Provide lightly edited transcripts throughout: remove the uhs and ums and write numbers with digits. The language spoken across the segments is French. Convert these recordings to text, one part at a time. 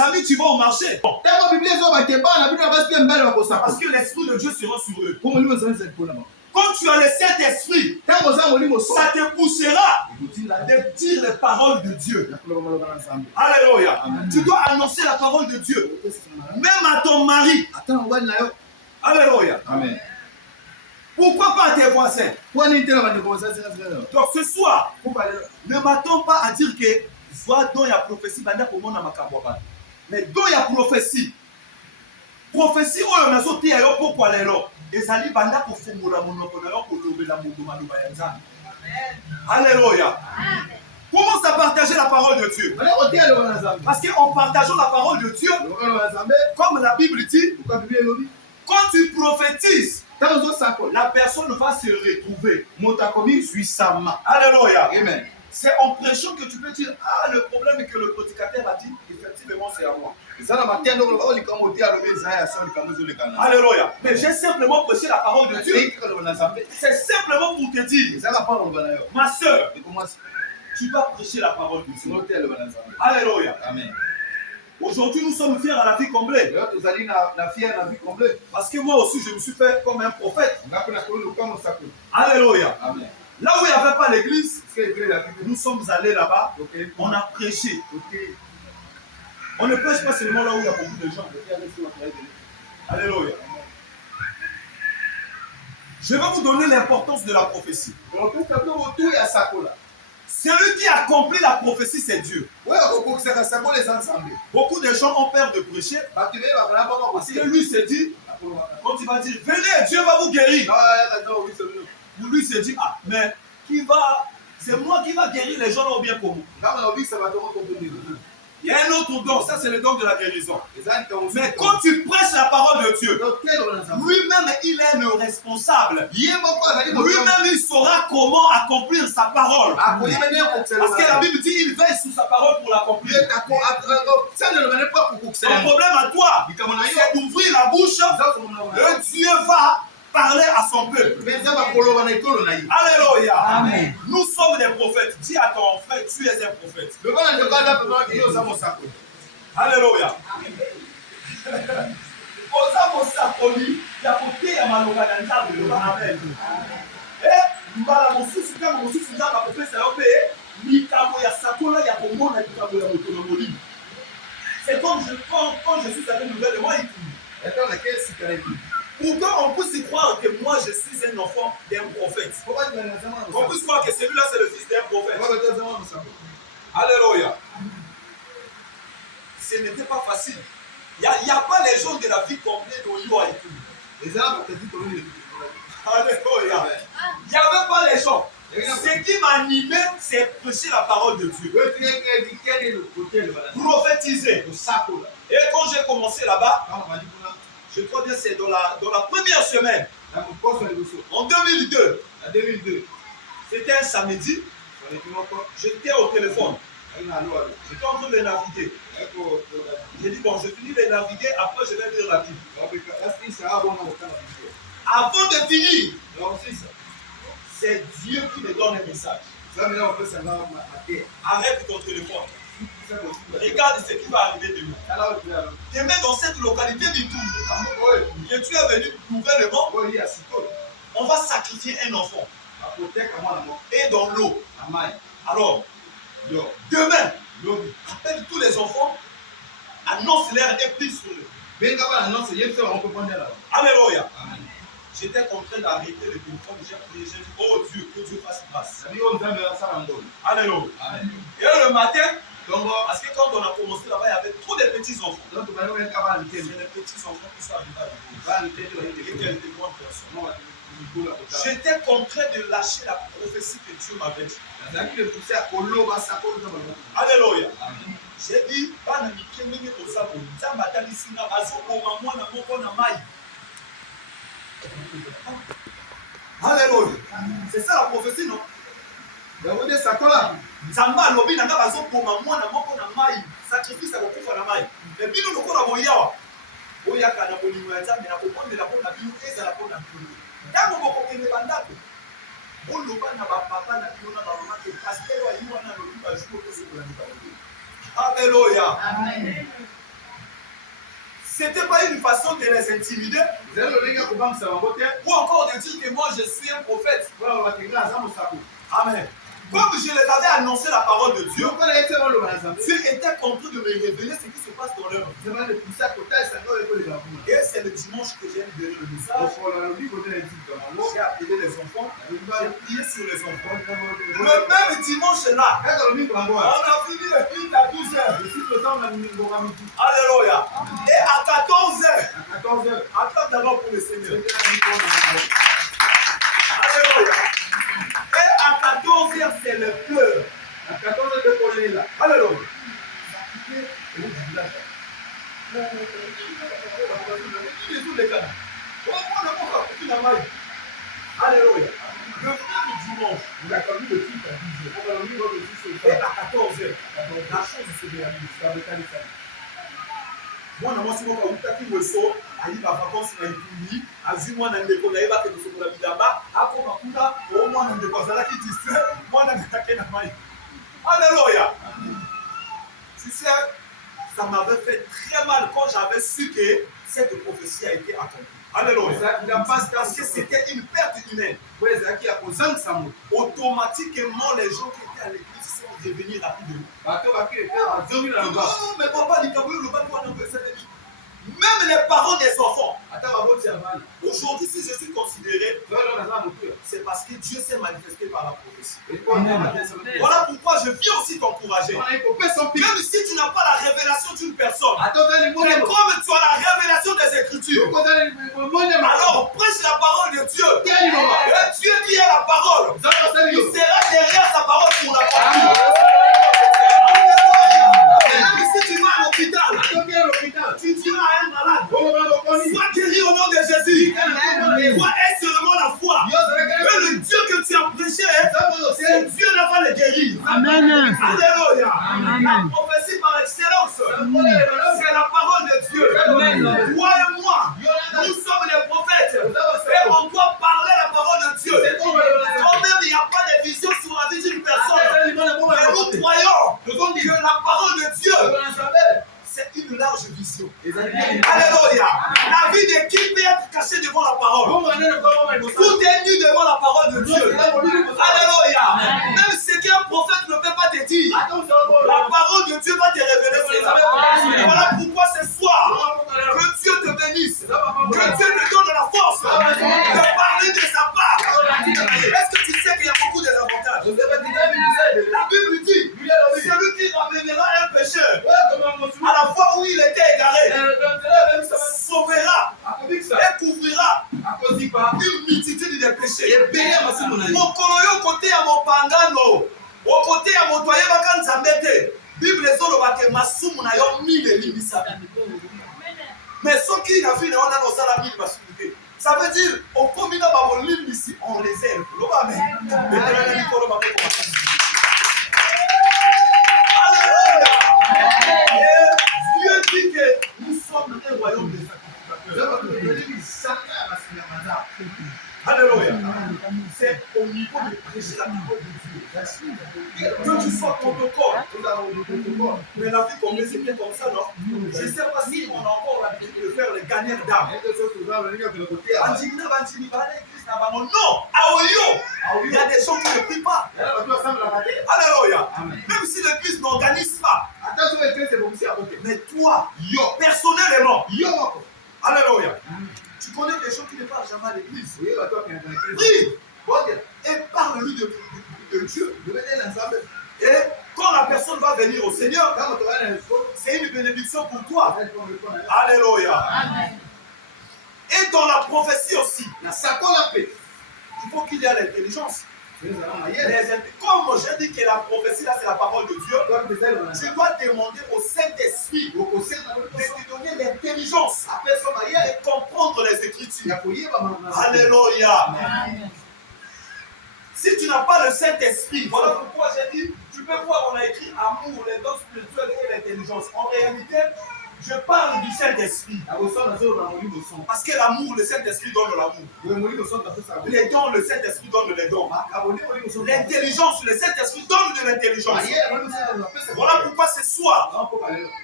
amis, tu vas au marché. Parce que l'Esprit de Dieu sera sur eux. Quand tu as le Saint-Esprit, ça te poussera de dire les paroles de Dieu. Alléluia. Tu dois annoncer la parole de Dieu. Même à ton mari. Alléluia. Amen. Pourquoi pas à tes voisins? Donc ce soir, ne m'attends pas à dire que soit dont il y a prophétie, mais dont il y a prophétie. Prophétie, on a sauté à yo pourquoi les lots. Et ça dit banda pour fumula monoko na yo pour lever la mouduma de bayanzan. Alléluia. Commence à partager la parole de Dieu. Parce qu'en partageant la parole de Dieu, comme la Bible dit, quand tu prophétises, la personne va se retrouver. Alléluia. Amen. C'est en prêchant que tu peux dire, ah, le problème est que le prédicateur a dit, effectivement, c'est à moi. Alléluia. Mais j'ai simplement prêché la parole de Dieu. C'est simplement pour te dire, ma soeur, tu dois prêcher la parole de Dieu. Alléluia. Amen. Aujourd'hui, nous sommes fiers à la vie comblée. Parce que moi aussi, je me suis fait comme un prophète. Alléluia. Amen. Là où il n'y avait pas l'église, nous sommes allés là-bas, on a prêché. On ne prêche pas seulement là où il y a beaucoup de gens. Alléluia. Je vais vous donner l'importance de la prophétie. Celui qui accomplit la prophétie, c'est Dieu. Beaucoup de gens ont peur de prêcher parce que lui se dit, quand il va dire, venez, Dieu va vous guérir. Lui se dit, ah, mais c'est moi qui va guérir les gens ou bien pour vous. Il y a un autre don, ça c'est le don de la guérison. Mais quand tu prêches la parole de Dieu, lui-même il est le responsable. Lui-même il saura comment accomplir sa parole. Parce que la Bible dit il veille sur sa parole pour l'accomplir. Ton problème à toi, c'est d'ouvrir la bouche et Dieu va parler à son peuple. Alléluia. Amen. Nous sommes des prophètes. Dis à ton frère, tu es un prophète. Alléluia. C'est comme quand je suis avec nouvellement, pour qu'on puisse y croire que moi je suis un enfant d'un prophète. On puisse croire que celui-là c'est le fils d'un prophète. Alléluia. Ce n'était pas facile. Il n'y a pas les gens de la vie complète au Yoa et tout. Alléluia. Il n'y avait pas les gens. Ce qui m'animait, c'est prêcher la parole de Dieu. Prophétiser. Et quand j'ai commencé là-bas, je crois bien que c'est dans la première semaine. En 2002. C'était un samedi. J'étais au téléphone. J'étais en train de naviguer. J'ai dit, bon, je finis de naviguer, après je vais lire la Bible. Avant de finir, c'est Dieu qui me donne un message. Arrête ton téléphone. Regarde ce qui va arriver demain. Demain, dans cette localité du Tour, que tu es venu nouvellement, on va sacrifier un enfant. Et dans l'eau. Alors, demain, appelle tous les enfants, annonce-leur et prie sur eux. Alléluia. J'étais en train d'arrêter le téléphone, j'ai prié, j'ai dit, oh Dieu, que Dieu fasse grâce. Alléluia. Et le matin, parce que quand on a commencé là-bas, il y avait trop de petits enfants. C'est les petits enfants qui sont arrivés à l'église. J'étais contraint de lâcher la prophétie que Dieu m'avait dit. Alléluia. J'ai dit, alléluia. C'est ça la prophétie, non? Nzamba alobi nanga bazokoma mwana moko na mai, sacrifice akokufa na mai. Mais bino lokola boyawa. Boyaka na bolingo ya Nzambe na kokondela mpona bino ezala mpona bino. Ntango bokokende bandako. Oloba na bapapa na bino na bamama ke pasteur ayi wana lobi bajour tosokola ndika. Alléluia. Amen. C'était pas une façon de les intimider. Ou encore de dire que moi je suis un prophète. Amen. Comme je les avais annoncé la parole de Dieu, Dieu était en train de me révéler ce qui se passe dans leur vie. Et c'est le dimanche que j'ai donné le message. J'ai appelé les enfants, j'ai prié sur les enfants. Le même dimanche là, on a fini le culte à 12h. Alléluia. Et à 14h, attends d'abord pour le Seigneur. Alléluia. Et à 14h, c'est le pleur. À 14h, de Pauline là. Alléluia. Alléluia. Le même dimanche, il a connu le titre à 10h. Et à 14h, la chose se réalise. Moi, je suis allé à vacances na Ituri, azui mwana ndeko na yeba ke tosokola bilamba, akoma kuna o mwana ndeko azalaki distrait, mwana ngaki na mai. Alléluia. Tu sais, ça m'avait fait très mal quand j'avais su que cette prophétie a été accomplie. Alléluia. Parce que c'était une perte humaine. Automatiquement, les gens qui étaient à l'église sont devenus rapidement. Non, mais papa, même les parents des enfants. Aujourd'hui, si je suis considéré, c'est parce que Dieu s'est manifesté par la prophétie. Voilà pourquoi je viens aussi t'encourager. Même si tu n'as pas la révélation d'une personne, mais comme tu as la révélation des Écritures, alors prêche la parole de Dieu. Et Dieu qui est la parole, il sera derrière sa parole pour la parole. Même si tu vas à l'hôpital, tu diras à un malade, sois guéri au nom de Jésus. Toi, est seulement la foi. Et le Dieu que tu as prêché, c'est Dieu là va le guérir. Amen. Alléluia. La prophétie par excellence, c'est la parole de Dieu. Toi et moi, nous sommes les prophètes. Et on doit parler la parole de Dieu. Quand même, il n'y a pas de vision sur la vie d'une personne. Mais nous croyons que la parole de Dieu, c'est une large vision. Alléluia. La vie de qui peut être cachée devant la parole. Tout est nu devant la parole de Dieu. Alléluia. Même ce qu'un prophète ne peut pas te dire, la parole de Dieu va te révéler cela. Voilà pourquoi ce soir, que Dieu te bénisse, que Dieu te donne la force de parler de sa part. Est-ce que tu sais qu'il y a beaucoup d'avantages? La Bible dit, celui qui ramènera un pécheur à la fois où il était égaré, sauvera et couvrira une multitude de péchés. Mon coloyo côté à mon pangano, au côté à mon toyer bakan zambete, Bible solo bake masumu na yo mille limisa. Mais ceux qui n'a vu on a nos salami masumu. Ça veut dire au commun ba limisi on les aime. Dieu dit que nous sommes un royaume de sacrificateurs. Alléluia. C'est au niveau de prêcher la parole de Dieu. Que tu sois protocole. Mais la vie comme c'était comme ça, non? Je ne sais pas si on a encore l'habitude de faire les gagnants d'âme. Non, il y a des gens qui ne prient pas. Alléluia. Même si l'église n'organise pas. Mais toi, personnellement, alléluia. Tu connais des gens qui ne parlent jamais à l'église. Prie. Et parle-lui de Dieu. Et quand la personne va venir au Seigneur, c'est une bénédiction pour toi. Alléluia. Et dans la prophétie aussi, il faut qu'il y ait l'intelligence. Comme j'ai dit que la prophétie là c'est la parole de Dieu, tu dois demander au Saint-Esprit de te donner l'intelligence de comprendre les Écritures. Alléluia. Si tu n'as pas le Saint-Esprit, voilà pourquoi j'ai dit, tu peux voir, on a écrit amour, les dons spirituels et l'intelligence. En réalité, je parle du Saint-Esprit. Parce que l'amour, le Saint-Esprit donne l'amour. Les dons, le Saint-Esprit donne les dons. L'intelligence, le Saint-Esprit donne de l'intelligence. Voilà pourquoi ce soir,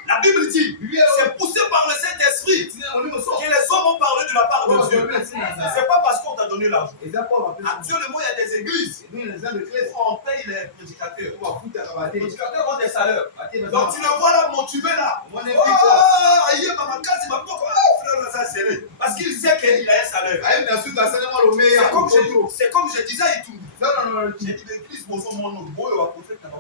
la Bible dit, c'est poussé par le Saint-Esprit donner l'argent. Actuellement, il y a des églises. On paye les prédicateurs. Les prédicateurs ont des salaires. Donc tu le vois là motivé là. Parce qu'il sait qu'il a un salaire. C'est comme je disais et tout. J'ai dit l'église, mon prophète n'a pas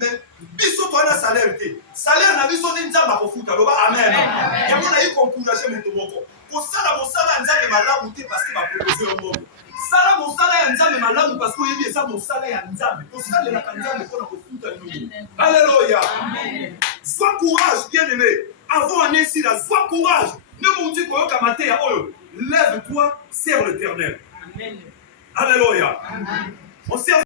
mais biso to na salaire te salaire na biso ni nzamba kofuta loba amen yango na yiko encourager meto moko ko sala mosala nzambe malamu te parce que ba proposer yo moko sala mosala ya nzambe malamu parce que yebi esa mosala ya nzambe to sala na nzambe ko na kofuta nini alléluia sois courage bien aimé avant un ainsi là sois courage ne mon Dieu ko yoka maté ya oyo lève-toi serre l'Éternel amen alléluia on